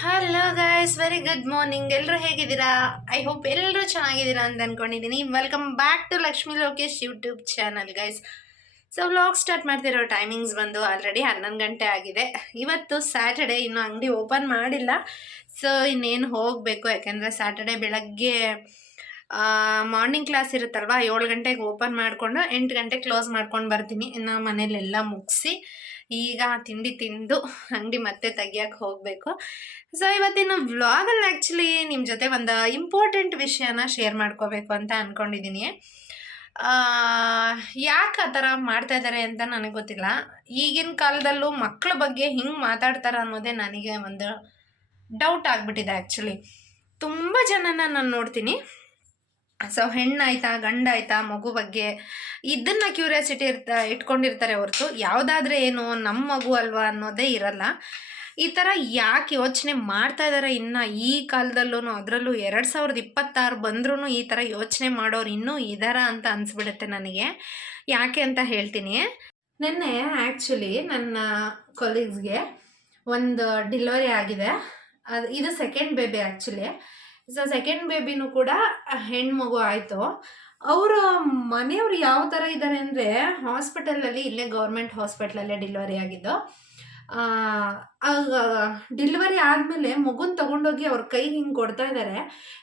Hello guys, very good morning. ಎಲ್ಲರೂ ಹೇಗಿದ್ದೀರಾ? I hope ಎಲ್ಲರೂ ಚೆನ್ನಾಗಿದ್ದೀರಾ ಅಂತ ಅಂದ್ಕೊಂಡಿದ್ದೀನಿ. Welcome back to Lakshmi Lokesh YouTube channel guys. So vlog start ಮಾಡ್ತಿರೋ ಟೈಮಿಂಗ್ಸ್ ಬಂದು ಆಲ್ರೆಡಿ 11 ಗಂಟೆ ಆಗಿದೆ. ಇವತ್ತು ಸ್ಯಾಟರ್ಡೆ, ಇನ್ನೂ ಅಂಗಡಿ ಓಪನ್ ಮಾಡಿಲ್ಲ. ಸೊ ಇನ್ನೇನು ಹೋಗಬೇಕು, ಯಾಕೆಂದರೆ ಸ್ಯಾಟರ್ಡೆ ಬೆಳಗ್ಗೆ ಮಾರ್ನಿಂಗ್ ಕ್ಲಾಸ್ ಇರುತ್ತಲ್ವ, 7 ಗಂಟೆಗೆ ಓಪನ್ ಮಾಡಿಕೊಂಡು 8 ಗಂಟೆಗೆ ಕ್ಲೋಸ್ ಮಾಡ್ಕೊಂಡು ಬರ್ತೀನಿ. ಇನ್ನು ಮನೇಲೆಲ್ಲ ಮುಗಿಸಿ ಈಗ ತಿಂಡಿ ತಿಂದು ಅಂಗಡಿ ಮತ್ತೆ ತೆಗಿಯೋಕ್ಕೆ ಹೋಗಬೇಕು. ಸೊ ಇವತ್ತಿನ ವ್ಲಾಗಲ್ಲಿ ಆ್ಯಕ್ಚುಲಿ ನಿಮ್ಮ ಜೊತೆ ಒಂದು ಇಂಪಾರ್ಟೆಂಟ್ ವಿಷಯನ ಶೇರ್ ಮಾಡ್ಕೋಬೇಕು ಅಂತ ಅಂದ್ಕೊಂಡಿದ್ದೀನಿ. ಯಾಕೆ ಆ ಥರ ಮಾಡ್ತಾಯಿದ್ದಾರೆ ಅಂತ ನನಗೆ ಗೊತ್ತಿಲ್ಲ. ಈಗಿನ ಕಾಲದಲ್ಲೂ ಮಕ್ಕಳ ಬಗ್ಗೆ ಹಿಂಗೆ ಮಾತಾಡ್ತಾರೆ ಅನ್ನೋದೇ ನನಗೆ ಒಂದು ಡೌಟ್ ಆಗಿಬಿಟ್ಟಿದೆ. ಆ್ಯಕ್ಚುಲಿ ತುಂಬ ಜನನ ನಾನು ನೋಡ್ತೀನಿ. ಸೊ ಹೆಣ್ಣಾಯ್ತಾ ಗಂಡಾಯ್ತಾ ಮಗು ಬಗ್ಗೆ ಇದನ್ನು ಕ್ಯೂರಿಯಾಸಿಟಿ ಇಟ್ಕೊಂಡಿರ್ತಾರೆ ಹೊರತು ಯಾವುದಾದ್ರೆ ಏನು ನಮ್ಮ ಮಗು ಅಲ್ವಾ ಅನ್ನೋದೇ ಇರಲ್ಲ. ಈ ಥರ ಯಾಕೆ ಯೋಚನೆ ಮಾಡ್ತಾ ಇದ್ದಾರೆ ಇನ್ನು ಈ ಕಾಲದಲ್ಲೂ? ಅದರಲ್ಲೂ 2026 ಬಂದ್ರೂ ಈ ಥರ ಯೋಚನೆ ಮಾಡೋರು ಇನ್ನೂ ಇದ್ದಾರಾ ಅಂತ ಅನಿಸ್ಬಿಡುತ್ತೆ ನನಗೆ. ಯಾಕೆ ಅಂತ ಹೇಳ್ತೀನಿ. ನಿನ್ನೆ ಆ್ಯಕ್ಚುಲಿ ನನ್ನ ಕೊಲೀಗ್ಸ್ಗೆ ಒಂದು ಡೆಲಿವರಿ ಆಗಿದೆ. ಇದು second baby actually. So second ಬೇಬಿನೂ ಕೂಡ ಹೆಣ್ಮಗು ಆಯಿತು. ಅವರ ಮನೆಯವರು ಯಾವ ಥರ ಇದ್ದಾರೆ ಅಂದರೆ, ಹಾಸ್ಪಿಟಲಲ್ಲಿ, ಇಲ್ಲೇ ಗೌರ್ಮೆಂಟ್ ಹಾಸ್ಪಿಟ್ಲಲ್ಲೇ ಡೆಲಿವರಿ ಆಗಿದ್ದು. ಡೆಲಿವರಿ ಆದಮೇಲೆ ಮಗುನ ತೊಗೊಂಡೋಗಿ ಅವ್ರ ಕೈಗೆ ಹಿಂಗೆ ಕೊಡ್ತಾ ಇದ್ದಾರೆ.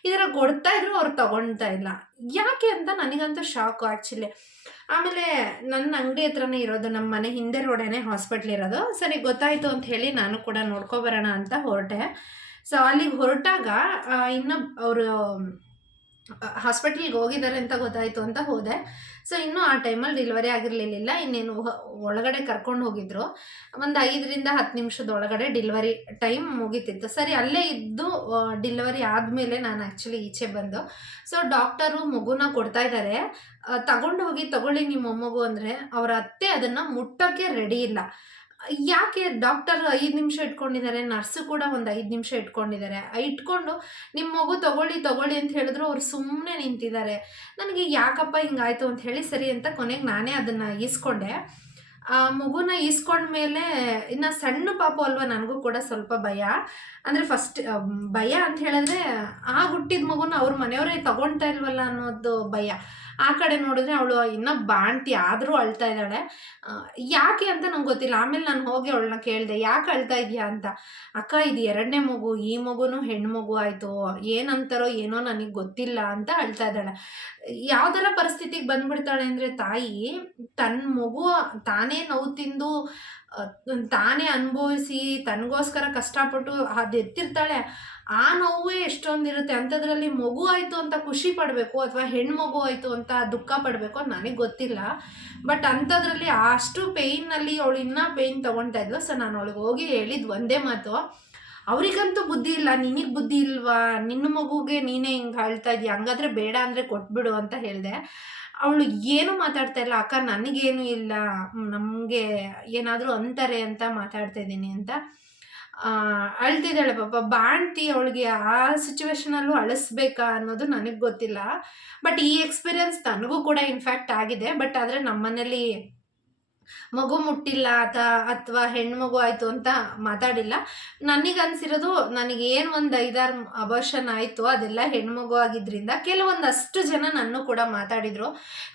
ಈ ಥರ ಕೊಡ್ತಾ ಇದ್ರು ಅವ್ರು ತೊಗೊಳ್ತಾ ಇಲ್ಲ. ಯಾಕೆ ಅಂತ ನನಗಂತೂ ಶಾಕು ಆ್ಯಕ್ಚುಲಿ. ಆಮೇಲೆ ನನ್ನ ಅಂಗಡಿ ಹತ್ರನೇ ಇರೋದು, ನಮ್ಮ ಮನೆ ಹಿಂದೆ ರೋಡೇನೆ ಹಾಸ್ಪಿಟ್ಲ್ ಇರೋದು. ಸರಿ ಗೊತ್ತಾಯಿತು ಅಂತ ಹೇಳಿ ನಾನು ಕೂಡ ನೋಡ್ಕೊಬರೋಣ ಅಂತ ಹೊರಟೆ. ಸೊ ಅಲ್ಲಿಗೆ ಹೊರಟಾಗ ಇನ್ನು ಅವರು ಹಾಸ್ಪಿಟ್ಲಿಗೆ ಹೋಗಿದ್ದಾರೆ ಅಂತ ಗೊತ್ತಾಯಿತು ಅಂತ ಹೋದೆ. ಸೊ ಇನ್ನೂ ಆ ಟೈಮಲ್ಲಿ ಡೆಲಿವರಿ ಆಗಿರಲಿಲ್ಲ. ಇನ್ನೇನು ಒಳಗಡೆ ಕರ್ಕೊಂಡು ಹೋಗಿದ್ರು. ಒಂದು 5ರಿಂದ 10 ನಿಮಿಷದೊಳಗಡೆ ಡೆಲಿವರಿ ಟೈಮ್ ಮುಗಿತಿತ್ತು. ಸರಿ ಅಲ್ಲೇ ಇದ್ದು ಡೆಲಿವರಿ ಆದಮೇಲೆ ನಾನು ಆ್ಯಕ್ಚುಲಿ ಈಚೆ ಬಂದು, ಸೊ ಡಾಕ್ಟರು ಮಗುನ ಕೊಡ್ತಾ ಇದ್ದಾರೆ. ತಗೊಂಡು ಹೋಗಿ ತಗೊಳ್ಳಿ ನಿಮ್ಮ ಮೊಮ್ಮಗು ಅಂದರೆ ಅವ್ರ ಅತ್ತೆ ಅದನ್ನು ಮುಟ್ಟೋಕ್ಕೆ ರೆಡಿ ಇಲ್ಲ. ಯಾಕೆ ಡಾಕ್ಟರ್ 5 ನಿಮಿಷ ಇಟ್ಕೊಂಡಿದ್ದಾರೆ, ನರ್ಸು ಕೂಡ ಒಂದು 5 ನಿಮಿಷ ಇಟ್ಕೊಂಡಿದ್ದಾರೆ. ಇಟ್ಕೊಂಡು ನಿಮ್ಮ ಮಗು ತಗೊಳ್ಳಿ ಅಂತ ಹೇಳಿದ್ರು ಅವ್ರು ಸುಮ್ಮನೆ ನಿಂತಿದ್ದಾರೆ. ನನಗೆ ಯಾಕಪ್ಪ ಹಿಂಗಾಯ್ತು ಅಂತ ಹೇಳಿ ಸರಿ ಅಂತ ಕೊನೆಗೆ ನಾನೇ ಅದನ್ನು ಈಸ್ಕೊಂಡೆ. ಆ ಮಗುನ ಈಸ್ಕೊಂಡ್ಮೇಲೆ ಇನ್ನು ಸಣ್ಣ ಪಾಪು ಅಲ್ವಾ, ನನಗೂ ಕೂಡ ಸ್ವಲ್ಪ ಭಯ. ಅಂದರೆ ಫಸ್ಟ್ ಭಯ ಅಂತ ಹೇಳಿದ್ರೆ ಹುಟ್ಟಿದ ಮಗುನ ಅವ್ರ ಮನೆಯವರೇ ತಗೊಳ್ತಾ ಇಲ್ವಲ್ಲ ಅನ್ನೋದು ಭಯ. ಆ ಕಡೆ ನೋಡಿದ್ರೆ ಅವಳು ಇನ್ನೂ ಬಾಣ್ತಿ ಆದರೂ ಅಳ್ತಾ ಇದ್ದಾಳೆ. ಯಾಕೆ ಅಂತ ನಂಗೆ ಗೊತ್ತಿಲ್ಲ. ಆಮೇಲೆ ನಾನು ಹೋಗಿ ಅವಳನ್ನ ಕೇಳಿದೆ, ಯಾಕೆ ಅಳ್ತಾ ಇದೆಯಾ ಅಂತ. ಅಕ್ಕ, ಇದು 2ನೇ ಮಗು, ಈ ಮಗುನೂ ಹೆಣ್ಣು ಮಗು ಆಯಿತು, ಏನಂತಾರೋ ಏನೋ ನನಗೆ ಗೊತ್ತಿಲ್ಲ ಅಂತ ಅಳ್ತಾ ಇದ್ದಾಳೆ. ಯಾವುದರ ಪರಿಸ್ಥಿತಿಗೆ ಬಂದ್ಬಿಡ್ತಾಳೆ ಅಂದರೆ, ತಾಯಿ ತನ್ನ ಮಗು ತಾನೇ ನೋವು ತಿಂದು ತಾನೇ ಅನುಭವಿಸಿ ತನಗೋಸ್ಕರ ಕಷ್ಟಪಟ್ಟು ಅದು ಎತ್ತಿರ್ತಾಳೆ. ಆ ನೋವೇ ಎಷ್ಟೊಂದಿರುತ್ತೆ. ಅಂಥದ್ರಲ್ಲಿ ಮಗು ಆಯಿತು ಅಂತ ಖುಷಿ ಪಡಬೇಕು ಅಥವಾ ಹೆಣ್ಮಗು ಆಯಿತು ಅಂತ ದುಃಖ ಪಡಬೇಕು ನನಗೆ ಗೊತ್ತಿಲ್ಲ. ಬಟ್ ಅಂಥದ್ರಲ್ಲಿ ಅಷ್ಟು ಪೇಯ್ನಲ್ಲಿ ಅವಳು ಇನ್ನೂ ಪೇಯ್ನ್ ತೊಗೊಳ್ತಾ ಇದ್ಲು. ಸೊ ನಾನು ಅವಳಿಗೆ ಹೋಗಿ ಹೇಳಿದ್ದು ಒಂದೇ ಮಾತು, ಅವರಿಗಂತೂ ಬುದ್ಧಿ ಇಲ್ಲ, ನಿನಗೆ ಬುದ್ಧಿ ಇಲ್ವಾ? ನಿನ್ನ ಮಗುಗೆ ನೀನೇ ಹಿಂಗೆ ಹೇಳ್ತಾ ಇದೀಯ, ಹಂಗಾದ್ರೆ ಬೇಡ ಅಂದರೆ ಕೊಟ್ಬಿಡು ಅಂತ ಹೇಳಿದೆ. ಅವಳು ಏನೂ ಮಾತಾಡ್ತಾ ಇಲ್ಲ. ಅಕ್ಕ ನನಗೇನು ಇಲ್ಲ, ನಮಗೆ ಏನಾದರೂ ಅಂತಾರೆ ಅಂತ ಮಾತಾಡ್ತಾ ಇದ್ದೀನಿ ಅಂತ ಅಳ್ತಿದ್ದಾಳೆ ಪಾಪ. ಬಾಣ್ತಿ ಅವಳಿಗೆ ಆ ಸಿಚುವೇಶನಲ್ಲೂ ಅಳಿಸ್ಬೇಕಾ ಅನ್ನೋದು ನನಗೆ ಗೊತ್ತಿಲ್ಲ. ಬಟ್ ಈ ಎಕ್ಸ್ಪೀರಿಯನ್ಸ್ ನನಗೂ ಕೂಡ ಇನ್ಫ್ಯಾಕ್ಟ್ ಆಗಿದೆ. ಬಟ್ ಆದರೆ ನಮ್ಮನೇಲಿ ಮಗು ಮುಟ್ಟಿಲ್ಲ ಅಥವಾ ಹೆಣ್ಮಗು ಆಯಿತು ಅಂತ ಮಾತಾಡಿಲ್ಲ. ನನಗನ್ಸಿರೋದು, ನನಗೇನು ಒಂದು 5-6 ಅಬಾರ್ಷನ್ ಆಯಿತು ಅದೆಲ್ಲ ಹೆಣ್ಮಗು ಆಗಿದ್ದರಿಂದ ಕೆಲವೊಂದಷ್ಟು ಜನ ನನ್ನೂ ಕೂಡ ಮಾತಾಡಿದರು,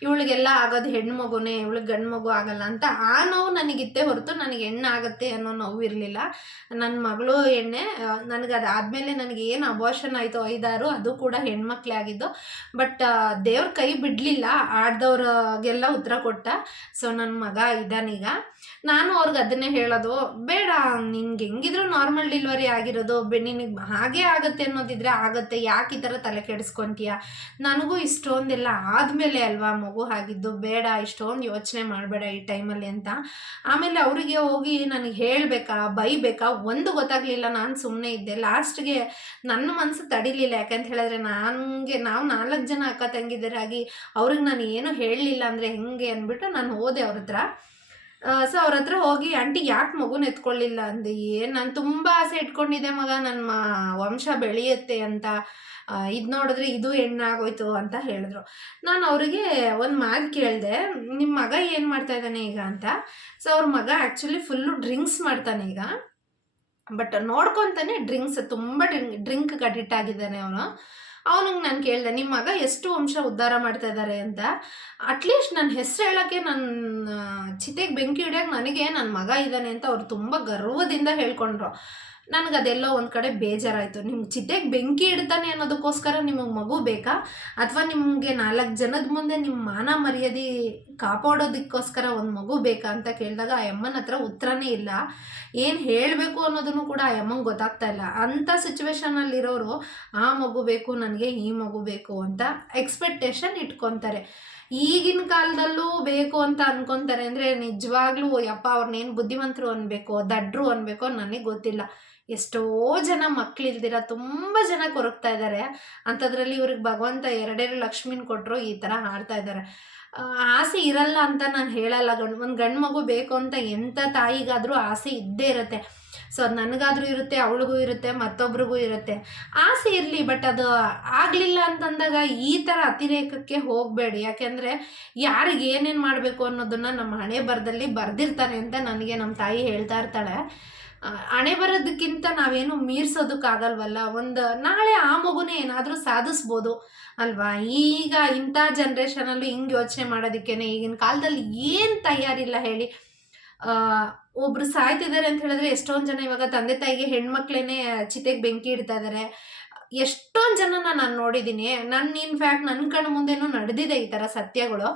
ಇವಳಿಗೆಲ್ಲ ಆಗೋದು ಹೆಣ್ಮಗುನೇ, ಇವಳಿಗೆ ಗಂಡು ಮಗು ಆಗಲ್ಲ ಅಂತ. ಆ ನೋವು ನನಗಿತ್ತೆ ಹೊರತು ನನಗೆ ಹೆಣ್ಣಾಗತ್ತೆ ಅನ್ನೋ ನೋವು ಇರಲಿಲ್ಲ. ನನ್ನ ಮಗಳು ಹೆಣ್ಣೆ. ನನಗೆ ಅದಾದಮೇಲೆ ನನಗೆ ಏನು ಅಬಾರ್ಷನ್ ಆಯಿತು 5-6, ಅದು ಕೂಡ ಹೆಣ್ಮಕ್ಳೇ ಆಗಿದ್ದು. ಬಟ್ ದೇವ್ರ ಕೈ ಬಿಡಲಿಲ್ಲ, ಆಡ್ದವ್ರಿಗೆಲ್ಲ ಉತ್ತರ ಕೊಟ್ಟ. ಸೊ ನನ್ನ ಮಗ ಇದ್ದಾನೀಗ. ನಾನು ಅವ್ರಿಗೆ ಅದನ್ನೇ ಹೇಳೋದು, ಬೇಡ, ನಿನ್ಗೆ ಹೆಂಗಿದ್ರು ನಾರ್ಮಲ್ ಡೆಲಿವರಿ ಆಗಿರೋದು, ನಿನಗೆ ಹಾಗೇ ಆಗುತ್ತೆ ಅನ್ನೋದಿದ್ರೆ ಆಗುತ್ತೆ, ಯಾಕೆ ಈ ಥರ ತಲೆ ಕೆಡಿಸ್ಕೊತೀಯ? ನನಗೂ ಇಷ್ಟೊಂದೆಲ್ಲ ಆದಮೇಲೆ ಅಲ್ವಾ ಮಗು ಆಗಿದ್ದು, ಬೇಡ ಇಷ್ಟೊಂದು ಯೋಚನೆ ಮಾಡಬೇಡ ಈ ಟೈಮಲ್ಲಿ ಅಂತ. ಆಮೇಲೆ ಅವರಿಗೆ ಹೋಗಿ ನನಗೆ ಹೇಳಬೇಕಾ ಬೈಬೇಕಾ ಒಂದು ಗೊತ್ತಾಗಲಿಲ್ಲ. ನಾನು ಸುಮ್ಮನೆ ಇದ್ದೆ. ಲಾಸ್ಟ್ಗೆ ನನ್ನ ಮನಸ್ಸು ತಡಿಲಿಲ್ಲ. ಯಾಕಂತ ಹೇಳಿದ್ರೆ ನಾವು 4 ಜನ ಅಕ್ಕ ತಂಗಿದರಾಗಿ ಅವ್ರಿಗೆ ನಾನು ಏನೂ ಹೇಳಲಿಲ್ಲ ಅಂದರೆ ಹೆಂಗೆ ಅಂದ್ಬಿಟ್ಟು ನಾನು ಹೋದೆ ಅವ್ರ ಹತ್ರ. ಸೊ ಅವ್ರ ಹತ್ರ ಹೋಗಿ, ಆಂಟಿ ಯಾಕೆ ಮಗುನ ಎತ್ಕೊಳ್ಳಿಲ್ಲ ಅಂದೆ. ನಾನು ತುಂಬ ಆಸೆ ಇಟ್ಕೊಂಡಿದ್ದೆ ಮಗ, ನನ್ನ ವಂಶ ಬೆಳೆಯುತ್ತೆ ಅಂತ. ಇದು ನೋಡಿದ್ರೆ ಇದು ಹೆಣ್ಣಾಗೋಯ್ತು ಅಂತ ಹೇಳಿದ್ರು. ನಾನು ಅವರಿಗೆ ಒಂದು ಮಾತು ಕೇಳಿದೆ, ನಿಮ್ಮ ಮಗ ಏನು ಮಾಡ್ತಾ ಇದ್ದಾನೆ ಈಗ ಅಂತ. ಸೊ ಅವ್ರ ಮಗ ಆ್ಯಕ್ಚುಲಿ ಫುಲ್ಲು ಡ್ರಿಂಕ್ಸ್ ಮಾಡ್ತಾನೆ ಈಗ. ಬಟ್ ನೋಡ್ಕೊಂತಾನೆ ತುಂಬ ಡ್ರಿಂಕ್‌ಗೆ ಅಡಿಕ್ಟ್ ಆಗಿದ್ದಾನೆ ಅವನು. ಅವನಿಗೆ ನಾನು ಕೇಳಿದೆ, "ನಿಮ್ಮ ಮಗ ಎಷ್ಟು ವಂಶ ಉದ್ಧಾರ ಮಾಡ್ತಾ ಇದ್ದಾರೆ" ಅಂತ. ಅಟ್‌ಲೀಸ್ಟ್ ನನ್ನ ಹೆಸರು ಹೇಳೋಕ್ಕೆ, ನನ್ನ ಚಿತೆಗೆ ಬೆಂಕಿ ಇಡಿಯೋಕೆ ನನಗೆ ನನ್ನ ಮಗ ಇದ್ದಾನೆ ಅಂತ ಅವ್ರು ತುಂಬ ಗರ್ವದಿಂದ ಹೇಳ್ಕೊಂಡ್ರು. ನನಗದೆಲ್ಲೋ ಒಂದು ಕಡೆ ಬೇಜಾರಾಯಿತು. ನಿಮ್ಮ ಚಿತೆಗೆ ಬೆಂಕಿ ಇಡ್ತಾನೆ ಅನ್ನೋದಕ್ಕೋಸ್ಕರ ನಿಮಗೆ ಮಗು ಬೇಕಾ? ಅಥವಾ ನಿಮಗೆ 4 ಜನದ ಮುಂದೆ ನಿಮ್ಮ ಮಾನ ಮರ್ಯಾದೆ ಕಾಪಾಡೋದಕ್ಕೋಸ್ಕರ ಒಂದು ಮಗು ಬೇಕಾ ಅಂತ ಕೇಳಿದಾಗ ಆ ಯಮ್ಮನ ಹತ್ರ ಉತ್ತರನೇ ಇಲ್ಲ. ಏನು ಹೇಳಬೇಕು ಅನ್ನೋದನ್ನು ಕೂಡ ಆ ಯಮ್ಮಂಗೆ ಗೊತ್ತಾಗ್ತಾ ಇಲ್ಲ. ಅಂಥ ಸಿಚುವೇಶನಲ್ಲಿರೋರು ಆ ಮಗು ಬೇಕು ನನಗೆ, ಈ ಮಗು ಬೇಕು ಅಂತ ಎಕ್ಸ್ಪೆಕ್ಟೇಷನ್ ಇಟ್ಕೊತಾರೆ. ಈಗಿನ ಕಾಲದಲ್ಲೂ ಬೇಕು ಅಂತ ಅನ್ಕೊತಾರೆ ಅಂದರೆ ನಿಜವಾಗ್ಲೂ ಯಪ್ಪ ಅವ್ರನ್ನೇನು ಬುದ್ಧಿವಂತರು ಅನ್ಬೇಕೋ ದಡ್ರು ಅನ್ಬೇಕೋ ನನಗೆ ಗೊತ್ತಿಲ್ಲ. ಎಷ್ಟೋ ಜನ ಮಕ್ಕಳಿಲ್ದಿರ ತುಂಬ ಜನ ಕೊರಗ್ತಾ ಇದ್ದಾರೆ. ಅಂಥದ್ರಲ್ಲಿ ಇವ್ರಿಗೆ ಭಗವಂತ ಎರಡೆರಡು ಲಕ್ಷ್ಮಿನ ಕೊಟ್ಟರು ಈ ಥರ ಆಡ್ತಾ ಇದ್ದಾರೆ. ಆಸೆ ಇರಲ್ಲ ಅಂತ ನಾನು ಹೇಳಲ್ಲ. ಒಂದು ಗಂಡು ಮಗು ಬೇಕು ಅಂತ ಎಂಥ ತಾಯಿಗಾದರೂ ಆಸೆ ಇದ್ದೇ ಇರುತ್ತೆ. ಸೊ ಅದು ನನಗಾದರೂ ಇರುತ್ತೆ, ಅವಳಿಗೂ ಇರುತ್ತೆ, ಮತ್ತೊಬ್ರಿಗೂ ಇರುತ್ತೆ. ಆಸೆ ಇರಲಿ, ಬಟ್ ಅದು ಆಗಲಿಲ್ಲ ಅಂತಂದಾಗ ಈ ಥರ ಅತಿರೇಕಕ್ಕೆ ಹೋಗಬೇಡಿ. ಯಾಕೆಂದರೆ ಯಾರಿಗೆ ಏನೇನು ಮಾಡಬೇಕು ಅನ್ನೋದನ್ನು ನಮ್ಮ ಹಣೆ ಬರದಲ್ಲಿ ಬರೆದಿರ್ತಾನೆ ಅಂತ ನನಗೆ ನಮ್ಮ ತಾಯಿ ಹೇಳ್ತಾ ಇರ್ತಾಳೆ. ಹಣೆ ಬರೋದಕ್ಕಿಂತ ನಾವೇನು ಮೀರ್ಸೋದಕ್ಕಾಗಲ್ವಲ್ಲ. ನಾಳೆ ಆ ಮಗುನೇ ಏನಾದರೂ ಸಾಧಿಸ್ಬೋದು ಅಲ್ವಾ? ಈಗ ಇಂಥ ಜನ್ರೇಷನಲ್ಲೂ ಹಿಂಗೆ ಯೋಚನೆ ಮಾಡೋದಕ್ಕೇನೆ ಈಗಿನ ಕಾಲದಲ್ಲಿ ಏನು ತಯಾರಿಲ್ಲ ಹೇಳಿ. ಒಬ್ರು ಸಾಯ್ತಿದ್ದಾರೆ ಅಂತ ಹೇಳಿದ್ರೆ ಎಷ್ಟೊಂದು ಜನ ಇವಾಗ ತಂದೆ ತಾಯಿಗೆ ಹೆಣ್ಮಕ್ಳೇನೆ ಚಿತೆಗೆ ಬೆಂಕಿ ಇಡ್ತಾ ಇದ್ದಾರೆ. ಎಷ್ಟೊಂದು ಜನನ ನಾನು ನೋಡಿದ್ದೀನಿ. ಇನ್ಫ್ಯಾಕ್ಟ್ ನನ್ನ ಕಣ್ಣು ಮುಂದೆನೂ ನಡೆದಿದೆ ಈ ಥರ ಸತ್ಯಗಳು.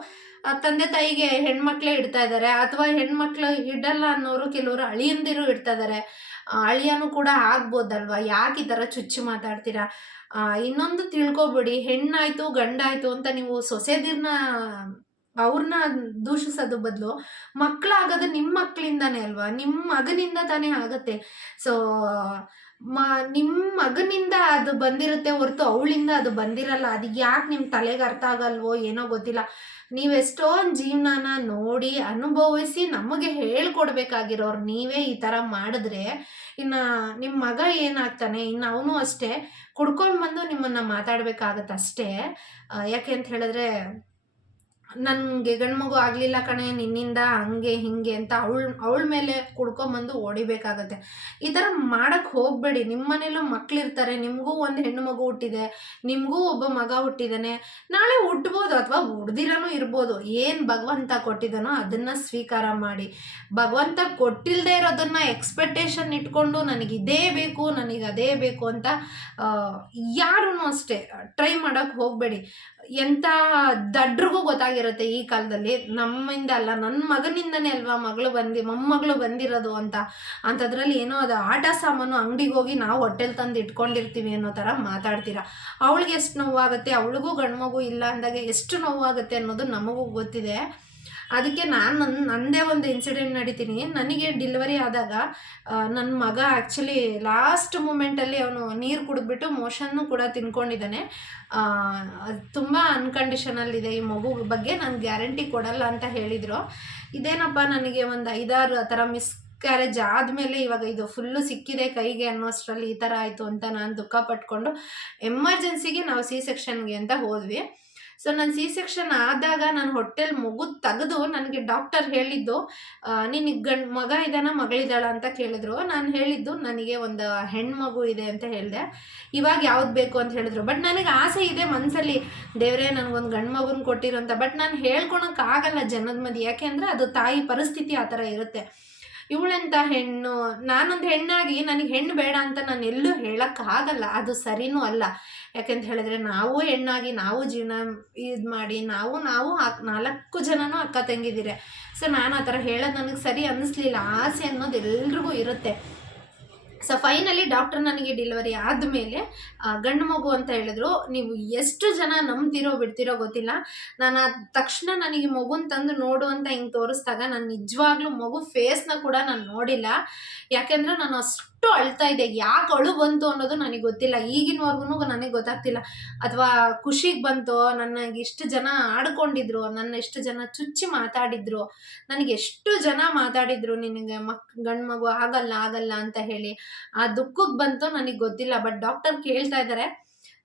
ತಂದೆ ತಾಯಿಗೆ ಹೆಣ್ಮಕ್ಳೇ ಇಡ್ತಾ ಇದ್ದಾರೆ, ಅಥವಾ ಹೆಣ್ಮಕ್ಳು ಇಡಲ್ಲ ಅನ್ನೋರು ಕೆಲವರು ಅಳಿಯಂದಿರು ಇಡ್ತಾ ಇದ್ದಾರೆ. ಅಳಿಯನೂ ಕೂಡ ಆಗ್ಬೋದಲ್ವಾ? ಯಾಕೆ ಈ ಥರ ಚುಚ್ಚು ಮಾತಾಡ್ತೀರಾ? ಇನ್ನೊಂದು ತಿಳ್ಕೊಬಿಡಿ, ಹೆಣ್ಣಾಯ್ತು ಗಂಡಾಯ್ತು ಅಂತ ನೀವು ಸೊಸೆದಿರ್ನ ಅವ್ರನ್ನ ದೂಷಿಸೋದು ಬದಲು ಮಕ್ಕಳಾಗೋದು ನಿಮ್ಮ ಮಕ್ಕಳಿಂದಾನೇ ಅಲ್ವಾ? ನಿಮ್ಮ ಮಗನಿಂದ ತಾನೇ ಆಗತ್ತೆ. ಸೊ ನಿಮ್ಮ ಮಗನಿಂದ ಅದು ಬಂದಿರುತ್ತೆ ಹೊರತು ಅವಳಿಂದ ಅದು ಬಂದಿರಲ್ಲ. ಅದು ಯಾಕೆ ನಿಮ್ಮ ತಲೆಗೆ ಅರ್ಥ ಆಗಲ್ವೋ ಏನೋ ಗೊತ್ತಿಲ್ಲ. ನೀವೆಷ್ಟೊಂದು ಜೀವನನ ನೋಡಿ ಅನುಭವಿಸಿ ನಮಗೆ ಹೇಳ್ಕೊಡ್ಬೇಕಾಗಿರೋರು ನೀವೇ ಈ ಥರ ಮಾಡಿದ್ರೆ ಇನ್ನು ನಿಮ್ಮ ಮಗ ಏನಾಗ್ತಾನೆ? ಇನ್ನು ಅವನು ಅಷ್ಟೇ ಕುಡ್ಕೊಂಡು ಬಂದು ನಿಮ್ಮನ್ನು ಮಾತಾಡ್ಬೇಕಾಗತ್ತೆ ಅಷ್ಟೇ. ಯಾಕೆ ಅಂತ ಹೇಳಿದ್ರೆ, ನನಗೆ ಗಂಡು ಮಗು ಆಗಲಿಲ್ಲ ಕಣೆ ನಿನ್ನಿಂದ ಹಂಗೆ ಹಿಂಗೆ ಅಂತ ಅವಳ ಮೇಲೆ ಕುಡ್ಕೊಂಬಂದು ಹೊಡಿಬೇಕಾಗತ್ತೆ. ಈ ಥರ ಮಾಡೋಕ್ಕೆ ಹೋಗಬೇಡಿ. ನಿಮ್ಮ ಮನೇಲೂ ಮಕ್ಕಳಿರ್ತಾರೆ, ನಿಮಗೂ ಒಂದು ಹೆಣ್ಣು ಮಗು ಹುಟ್ಟಿದೆ, ನಿಮಗೂ ಒಬ್ಬ ಮಗ ಹುಟ್ಟಿದ್ದಾನೆ. ನಾಳೆ ಹುಟ್ಬೋದು ಅಥವಾ ಹುಡ್ದಿರನೂ ಇರ್ಬೋದು. ಏನು ಭಗವಂತ ಕೊಟ್ಟಿದ್ದಾನೋ ಅದನ್ನು ಸ್ವೀಕಾರ ಮಾಡಿ. ಭಗವಂತ ಕೊಟ್ಟಿಲ್ಲದೆ ಇರೋದನ್ನು ಎಕ್ಸ್ಪೆಕ್ಟೇಷನ್ ಇಟ್ಕೊಂಡು ನನಗಿದೇ ಬೇಕು, ನನಗೆ ಅದೇ ಬೇಕು ಅಂತ ಯಾರೂ ಅಷ್ಟೇ ಟ್ರೈ ಮಾಡೋಕ್ಕೆ ಹೋಗಬೇಡಿ. ಎಂಥ ದಡ್ರಿಗೂ ಗೊತ್ತಾಗಿರುತ್ತೆ ಈ ಕಾಲದಲ್ಲಿ, ನಮ್ಮಿಂದ ಅಲ್ಲ ನನ್ನ ಮಗನಿಂದನೇ ಅಲ್ವಾ ಮೊಮ್ಮಗಳು ಬಂದಿರೋದು ಅಂತ. ಅಂಥದ್ರಲ್ಲಿ ಏನೋ ಅದು ಆಟ ಸಾಮಾನು ಅಂಗಡಿಗೆ ಹೋಗಿ ನಾವು ಹೊಟ್ಟೆಲಿ ತಂದು ಇಟ್ಕೊಂಡಿರ್ತೀವಿ ಅನ್ನೋ ಥರ ಮಾತಾಡ್ತೀರಾ. ಅವಳಿಗೆ ಎಷ್ಟು ನೋವಾಗುತ್ತೆ, ಅವಳಿಗೂ ಗಂಡು ಮಗು ಇಲ್ಲ ಅಂದಾಗ ಎಷ್ಟು ನೋವಾಗುತ್ತೆ ಅನ್ನೋದು ನಮಗೂ ಗೊತ್ತಿದೆ. ಅದಕ್ಕೆ ನನ್ನದೇ ಒಂದು ಇನ್ಸಿಡೆಂಟ್ ನಡೀತೀನಿ. ನನಗೆ ಡೆಲಿವರಿ ಆದಾಗ ನನ್ನ ಮಗ ಆ್ಯಕ್ಚುಲಿ ಲಾಸ್ಟ್ ಮೂಮೆಂಟಲ್ಲಿ ಅವನು ನೀರು ಕುಡಿದ್ಬಿಟ್ಟು ಮೋಷನ್ನು ಕೂಡ ತಿನ್ಕೊಂಡಿದ್ದಾನೆ. ತುಂಬ ಅನ್ಕಂಡೀಷನಲ್ಲಿದೆ ಈ ಮಗು ಬಗ್ಗೆ, ನಾನು ಗ್ಯಾರಂಟಿ ಕೊಡಲ್ಲ ಅಂತ ಹೇಳಿದರು. ಇದೇನಪ್ಪ ನನಗೆ ಒಂದು 5-6 ಆ ಥರ ಮಿಸ್ಕ್ಯಾರೇಜ್ ಆದಮೇಲೆ ಇವಾಗ ಇದು ಫುಲ್ಲು ಸಿಕ್ಕಿದೆ ಕೈಗೆ ಅನ್ನೋಷ್ಟರಲ್ಲಿ ಈ ಥರ ಆಯಿತು ಅಂತ ನಾನು ದುಃಖ ಪಟ್ಕೊಂಡು ಎಮರ್ಜೆನ್ಸಿಗೆ ನಾವು ಸೆಕ್ಷನ್ಗೆ ಅಂತ ಹೋದ್ವಿ. ಸೊ ನಾನು ಸೆಕ್ಷನ್ ಆದಾಗ ನಾನು ಹೊಟ್ಟೆಲಿ ಮಗು ತೆಗೆದು ನನಗೆ ಡಾಕ್ಟರ್ ಹೇಳಿದ್ದು, ನಿನಗೆ ಮಗ ಇದ್ದಾನ ಮಗಳಿದ್ದಾಳ ಅಂತ ಕೇಳಿದ್ರು. ನಾನು ಹೇಳಿದ್ದು ನನಗೆ ಒಂದು ಹೆಣ್ಮಗು ಇದೆ ಅಂತ ಹೇಳಿದೆ. ಇವಾಗ ಯಾವ್ದು ಬೇಕು ಅಂತ ಹೇಳಿದ್ರು. ಬಟ್ ನನಗೆ ಆಸೆ ಇದೆ ಮನಸ್ಸಲ್ಲಿ, ದೇವರೇ ನನಗೊಂದು ಗಂಡು ಮಗುನ ಕೊಟ್ಟಿರು ಅಂತ. ಬಟ್ ನಾನು ಹೇಳ್ಕೊಳಕ್ಕಾಗಲ್ಲ ಜನದ ಮಧ್ಯೆ, ಯಾಕೆ ಅಂದರೆ ಅದು ತಾಯಿ ಪರಿಸ್ಥಿತಿ ಆ ಥರ ಇರುತ್ತೆ. ಇವಳೆಂಥ ಹೆಣ್ಣು, ನಾನೊಂದು ಹೆಣ್ಣಾಗಿ ನನಗೆ ಹೆಣ್ಣು ಬೇಡ ಅಂತ ನಾನು ಎಲ್ಲೂ ಹೇಳೋಕ್ಕಾಗಲ್ಲ, ಅದು ಸರಿನೂ ಅಲ್ಲ. ಯಾಕೆಂತ ಹೇಳಿದ್ರೆ ನಾವು ಹೆಣ್ಣಾಗಿ ನಾವು ಜೀವನ ಇದು ಮಾಡಿ ನಾವು 4 ಜನನೂ ಅಕ್ಕ ತಂಗಿದ್ದೀರ. ಸೊ ನಾನು ಆ ಥರ ಹೇಳೋದು ನನಗೆ ಸರಿ ಅನ್ನಿಸ್ಲಿಲ್ಲ. ಆಸೆ ಅನ್ನೋದು ಎಲ್ರಿಗೂ ಇರುತ್ತೆ. ಸೊ ಫೈನಲಿ ಡಾಕ್ಟರ್ ನನಗೆ ಡೆಲಿವರಿ ಆದಮೇಲೆ ಗಂಡು ಮಗು ಅಂತ ಹೇಳಿದ್ರು. ನೀವು ಎಷ್ಟು ಜನ ನಂಬ್ತಿರೋ ಬಿಡ್ತಿರೋ ಗೊತ್ತಿಲ್ಲ. ನಾನು ತಕ್ಷಣ ನನಗೆ ಮಗುನ ತಂದು ನೋಡು ಅಂತ ಹಿಂಗೆ ತೋರಿಸ್ದಾಗ ನಾನು ನಿಜವಾಗ್ಲೂ ಮಗು ಫೇಸ್ನ ಕೂಡ ನಾನು ನೋಡಿಲ್ಲ. ಯಾಕೆಂದರೆ ನಾನು ಅಷ್ಟು ಅಳ್ತಾ ಇದ್ದೆ. ಯಾಕೆ ಅಳು ಬಂತು ಅನ್ನೋದು ನನಗೆ ಗೊತ್ತಿಲ್ಲ, ಈಗಿನವರೆಗೂ ನನಗೆ ಗೊತ್ತಾಗ್ತಿಲ್ಲ. ಅಥವಾ ಖುಷಿಗೆ ಬಂತೋ, ನನಗೆ ಇಷ್ಟು ಜನ ಆಡ್ಕೊಂಡಿದ್ರು, ನನ್ನ ಎಷ್ಟು ಜನ ಚುಚ್ಚಿ ಮಾತಾಡಿದ್ರು, ನನಗೆ ಎಷ್ಟು ಜನ ಮಾತಾಡಿದ್ರು ನಿನಗೆ ಗಂಡು ಮಗು ಆಗಲ್ಲ ಅಂತ ಹೇಳಿ. ಆ ದುಃಖಕ್ಕೆ ಬಂತು ನನಗೆ ಗೊತ್ತಿಲ್ಲ. ಬಟ್ ಡಾಕ್ಟರ್ ಕೇಳ್ತಾ ಇದ್ದಾರೆ,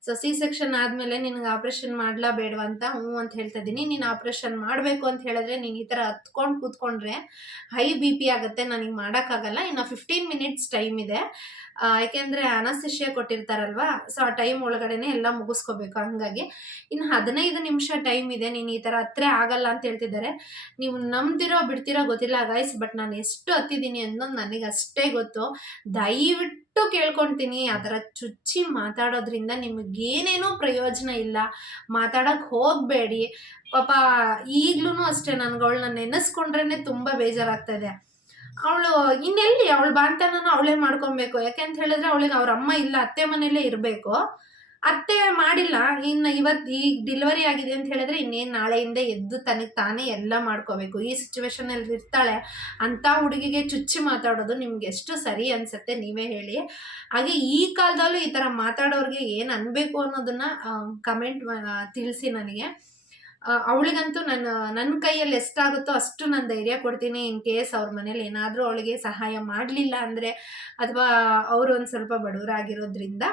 ಸೊ ಸಿ ಸೆಕ್ಷನ್ ಆದಮೇಲೆ ನಿನಗೆ ಆಪ್ರೇಷನ್ ಮಾಡಲಾ ಬೇಡವಾ ಅಂತ ಹ್ಞೂ ಅಂತ ಹೇಳ್ತಾ ಇದ್ದೀನಿ. ನೀನು ಆಪ್ರೇಷನ್ ಮಾಡಬೇಕು ಅಂತ ಹೇಳಿದ್ರೆ ನೀನು ಈ ಥರ ಹತ್ಕೊಂಡು ಕೂತ್ಕೊಂಡ್ರೆ ಹೈ ಬಿ ಪಿ ಆಗುತ್ತೆ, ನನಗೆ ಮಾಡೋಕ್ಕಾಗಲ್ಲ. ಇನ್ನು 15 ಮಿನಿಟ್ಸ್ ಟೈಮ್ ಇದೆ. ಯಾಕೆಂದರೆ ಅನಸ್ತೇಷಿಯಾ ಕೊಟ್ಟಿರ್ತಾರಲ್ವಾ, ಸೊ ಆ ಟೈಮ್ ಒಳಗಡೆನೆ ಎಲ್ಲ ಮುಗಿಸ್ಕೋಬೇಕು. ಹಂಗಾಗಿ ಇನ್ನು 15 ನಿಮಿಷ ಟೈಮ್ ಇದೆ, ನೀನು ಈ ಥರ ಹತ್ತಿರ ಆಗಲ್ಲ ಅಂತ ಹೇಳ್ತಿದ್ದಾರೆ. ನೀವು ನಂಬ್ತಿರೋ ಬಿಡ್ತಿರೋ ಗೊತ್ತಿಲ್ಲ ಗೈಸ್, ಬಟ್ ನಾನು ಎಷ್ಟು ಹತ್ತಿದ್ದೀನಿ ಅನ್ನೋದು ನನಗೆ ಅಷ್ಟೇ ಗೊತ್ತು. ದಯವಿಟ್ಟು ಕೇಳ್ಕೊಳ್ತೀನಿ, ಆ ಥರ ಚುಚ್ಚಿ ಮಾತಾಡೋದ್ರಿಂದ ನಿಮಗೇನೇನೂ ಪ್ರಯೋಜನ ಇಲ್ಲ. ಮಾತಾಡೋಕ್ಕೆ ಹೋಗಬೇಡಿ. ಪಾಪ ಈಗ್ಲೂ ಅಷ್ಟೇ ನನಗೆ ಅವಳನ್ನ ನೆನೆಸ್ಕೊಂಡ್ರೇ ತುಂಬ ಬೇಜಾರಾಗ್ತಾ ಇದೆ. ಅವಳು ಇನ್ನೆಲ್ಲಿ ಅವಳ ಬಾಂತನ ಅವಳೇ ಮಾಡ್ಕೊಬೇಕು. ಯಾಕೆ ಅಂತ ಹೇಳಿದ್ರೆ ಅವಳಿಗೆ ಅವ್ರ ಅಮ್ಮ ಇಲ್ಲ, ಅತ್ತೆ ಮನೇಲೇ ಇರಬೇಕು. ಅತ್ತೆ ಮಾಡಿಲ್ಲ. ಇನ್ನು ಇವತ್ತು ಈಗ ಡೆಲಿವರಿ ಆಗಿದೆ ಅಂತ ಹೇಳಿದ್ರೆ ಇನ್ನೇನು ನಾಳೆಯಿಂದ ಎದ್ದು ತನಗೆ ತಾನೇ ಎಲ್ಲ ಮಾಡ್ಕೋಬೇಕು. ಈ ಸಿಚುವೇಶನಲ್ಲಿ ಇರ್ತಾಳೆ ಅಂಥ ಹುಡುಗಿಗೆ ಚುಚ್ಚಿ ಮಾತಾಡೋದು ನಿಮ್ಗೆ ಎಷ್ಟು ಸರಿ ಅನ್ಸುತ್ತೆ ನೀವೇ ಹೇಳಿ. ಹಾಗೆ ಈ ಕಾಲದಲ್ಲೂ ಈ ಥರ ಮಾತಾಡೋರಿಗೆ ಏನು ಅನ್ಬೇಕು ಅನ್ನೋದನ್ನ ಕಮೆಂಟ್ ತಿಳಿಸಿ ನನಗೆ. ಅವಳಿಗಂತೂ ನನ್ನ ಕೈಯಲ್ಲಿ ಎಷ್ಟಾಗುತ್ತೋ ಅಷ್ಟು ನಾನು ಧೈರ್ಯ ಕೊಡ್ತೀನಿ. ಇನ್ ಕೇಸ್ ಅವ್ರ ಮನೇಲಿ ಏನಾದರೂ ಅವಳಿಗೆ ಸಹಾಯ ಮಾಡಲಿಲ್ಲ ಅಂದರೆ, ಅಥವಾ ಅವರು ಒಂದು ಸ್ವಲ್ಪ ಬಡವರಾಗಿರೋದ್ರಿಂದ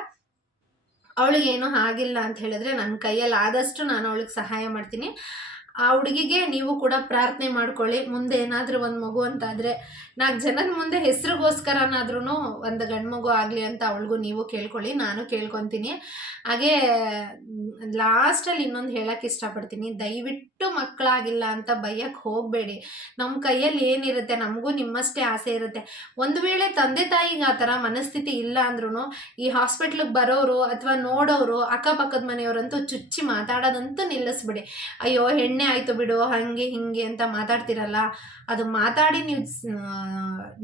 ಅವಳಿಗೇನೂ ಆಗಿಲ್ಲ ಅಂತ ಹೇಳಿದ್ರೆ ನನ್ನ ಕೈಯಲ್ಲಿ ಆದಷ್ಟು ನಾನು ಅವಳಿಗೆ ಸಹಾಯ ಮಾಡ್ತೀನಿ. ಆ ಹುಡುಗಿಗೆ ನೀವು ಕೂಡ ಪ್ರಾರ್ಥನೆ ಮಾಡ್ಕೊಳ್ಳಿ. ಮುಂದೆ ಏನಾದರೂ ಒಂದು ಮಗು ಅಂತಾದರೆ 4 ಜನದ ಮುಂದೆ ಹೆಸರಿಗೋಸ್ಕರನಾದ್ರೂ ಒಂದು ಗಂಡು ಮಗು ಆಗಲಿ ಅಂತ ಅವಳಿಗೂ ನೀವು ಕೇಳ್ಕೊಳ್ಳಿ, ನಾನು ಕೇಳ್ಕೊತೀನಿ. ಹಾಗೇ ಲಾಸ್ಟಲ್ಲಿ ಇನ್ನೊಂದು ಹೇಳೋಕ್ಕೆ ಇಷ್ಟಪಡ್ತೀನಿ, ದಯವಿಟ್ಟು ಮಕ್ಕಳಾಗಿಲ್ಲ ಅಂತ ಬೈಯಕ್ಕೆ ಹೋಗಬೇಡಿ. ನಮ್ಮ ಕೈಯಲ್ಲಿ ಏನಿರುತ್ತೆ, ನಮಗೂ ನಿಮ್ಮಷ್ಟೇ ಆಸೆ ಇರುತ್ತೆ. ಒಂದು ವೇಳೆ ತಂದೆ ತಾಯಿಗೆ ಆ ಥರ ಮನಸ್ಥಿತಿ ಇಲ್ಲ ಅಂದ್ರೂ ಈ ಹಾಸ್ಪಿಟ್ಲಿಗೆ ಬರೋರು ಅಥವಾ ನೋಡೋರು ಅಕ್ಕಪಕ್ಕದ ಮನೆಯವರಂತೂ ಚುಚ್ಚಿ ಮಾತಾಡೋದಂತೂ ನಿಲ್ಲಿಸ್ಬಿಡಿ. ಅಯ್ಯೋ ಹೆಣ್ಣೆ ಆಯಿತು ಬಿಡು, ಹಾಗೆ ಹಿಂಗೆ ಅಂತ ಮಾತಾಡ್ತಿರಲ್ಲ, ಅದು ಮಾತಾಡಿ ನೀವು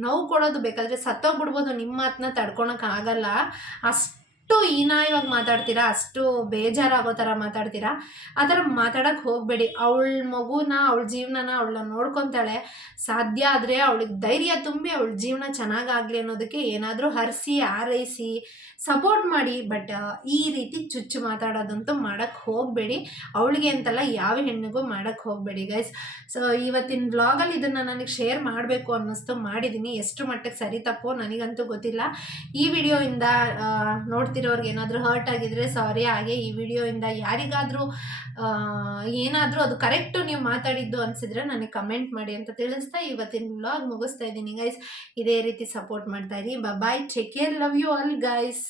ನೋವು ಕೊಡೋದು ಬೇಕಾದರೆ ಸತ್ತೋಗ್ಬಿಡ್ಬೋದು. ನಿಮ್ಮ ಮಾತನ್ನ ತಡ್ಕೊಳಕ್ಕಾಗಲ್ಲ. ಅಷ್ಟು ಹೀನಾಯವಾಗಿ ಮಾತಾಡ್ತೀರಾ, ಅಷ್ಟು ಬೇಜಾರಾಗೋ ಥರ ಮಾತಾಡ್ತೀರಾ. ಆ ಥರ ಮಾತಾಡೋಕ್ಕೆ ಹೋಗಬೇಡಿ. ಅವಳ ಮಗುನ, ಅವಳ ಜೀವನನ ಅವಳನ್ನ ನೋಡ್ಕೊತಾಳೆ. ಸಾಧ್ಯ ಆದರೆ ಅವಳಿಗೆ ಧೈರ್ಯ ತುಂಬಿ ಅವಳ ಜೀವನ ಚೆನ್ನಾಗಾಗಲಿ ಅನ್ನೋದಕ್ಕೆ ಏನಾದರೂ ಹರಿಸಿ ಹಾರೈಸಿ ಸಪೋರ್ಟ್ ಮಾಡಿ. ಬಟ್ ಈ ರೀತಿ ಚುಚ್ಚು ಮಾತಾಡೋದಂತೂ ಮಾಡೋಕ್ಕೆ ಹೋಗಬೇಡಿ. ಅವಳಿಗೆ ಅಂತಲ್ಲ, ಯಾವ ಹೆಣ್ಣಿಗೂ ಮಾಡೋಕ್ಕೆ ಹೋಗಬೇಡಿ ಗೈಸ್. ಸೊ ಇವತ್ತಿನ ವ್ಲಾಗಲ್ಲಿ ಇದನ್ನು ನನಗೆ ಶೇರ್ ಮಾಡಬೇಕು ಅನ್ನಿಸ್ತು, ಮಾಡಿದ್ದೀನಿ. ಎಷ್ಟು ಮಟ್ಟಕ್ಕೆ ಸರಿ ತಪ್ಪು ನನಗಂತೂ ಗೊತ್ತಿಲ್ಲ. ಈ ವಿಡಿಯೋಯಿಂದ ನೋಡ್ತಿರೋರ್ಗೆ ಏನಾದರೂ ಹರ್ಟ್ ಆಗಿದ್ರೆ ಸಾರಿ. ಹಾಗೆ ಈ ವಿಡಿಯೋಯಿಂದ ಯಾರಿಗಾದರೂ ಏನಾದರೂ ಅದು ಕರೆಕ್ಟು ನೀವು ಮಾತಾಡಿದ್ದು ಅನಿಸಿದ್ರೆ ನನಗೆ ಕಮೆಂಟ್ ಮಾಡಿ ಅಂತ ತಿಳಿಸ್ತಾ ಇವತ್ತಿನ ವ್ಲಾಗ್ ಮುಗಿಸ್ತಾ ಇದ್ದೀನಿ ಗೈಸ್. ಇದೇ ರೀತಿ ಸಪೋರ್ಟ್ ಮಾಡ್ತಾ ಇರಿ. Bye, take care, love you all guys.